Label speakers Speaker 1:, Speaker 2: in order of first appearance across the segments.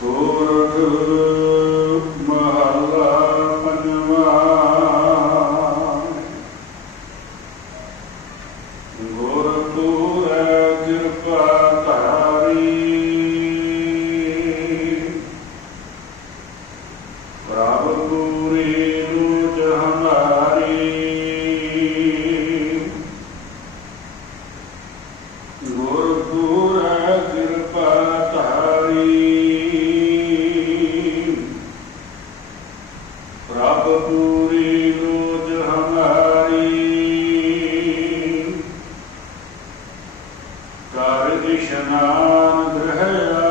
Speaker 1: ਸੋਰਠ ਮਹਲਾ ਪੰਜਵਾ ਗੁਰਪੂਰ ਕਿਰਪਾ ਪ੍ਰਭ ਪੂਰੀ ਰੋਜ ਹਮਾਰੀ। ਕਰ ਇਸ਼ਨਾਨ ਗ੍ਰਹਿ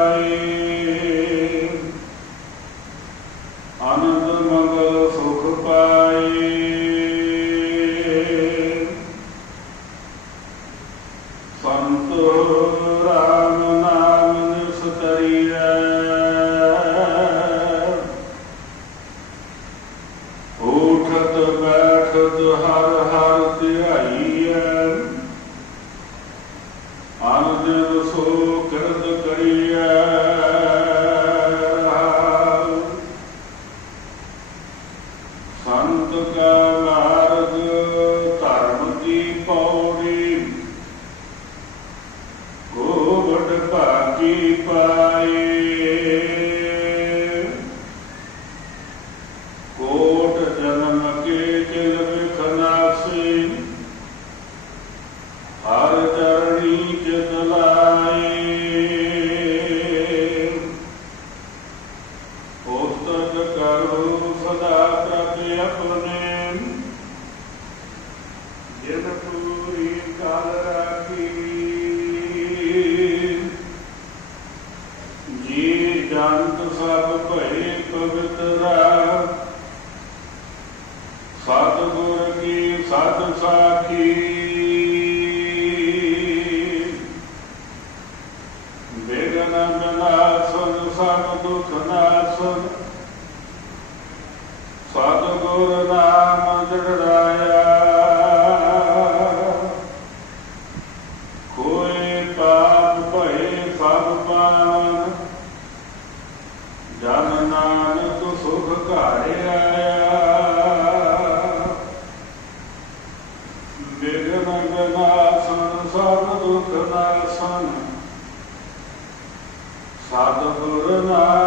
Speaker 1: ਉਠਤ ਬੈਠਤ ਹਰ ਹਰ ਧਿਆਈਐ। ਆਨੰਦ ਸੋ ਕਰਦ ਕਰੀ ਕਰੋ ਸਦਾ ਪ੍ਰਭ ਆਪਣੇ ਜਿਨ ਪੂਰੀ ਕਾਲ ਰਾਖੀ। ਜੀ ਜੰਤ ਸਭ ਭਏ ਪਵਿੱਤਰਾ ਸਤ ਗੁਰ ਕੀ ਸਤ ਸਾਖੀ। ਬੇਗਨ ਬਨਾਸਨ ਸਭ ਦੁਖ ਨਾਸਨ। ਸਤਿਗੁਰ ਨਾਮ ਜੜਾਇਆ ਕੋਈ ਪਾਪ ਭਏ ਸਭ ਪਾਨ। ਜਨ ਨਾਨਕ ਸੁਖ ਘਰ ਆਇਆ। ਬਿਗਨ ਗਨਾਸਨ ਸਭ ਦੁਖ ਨਾਸਨ। ਸਤਿਗੁਰ ਨਾਮ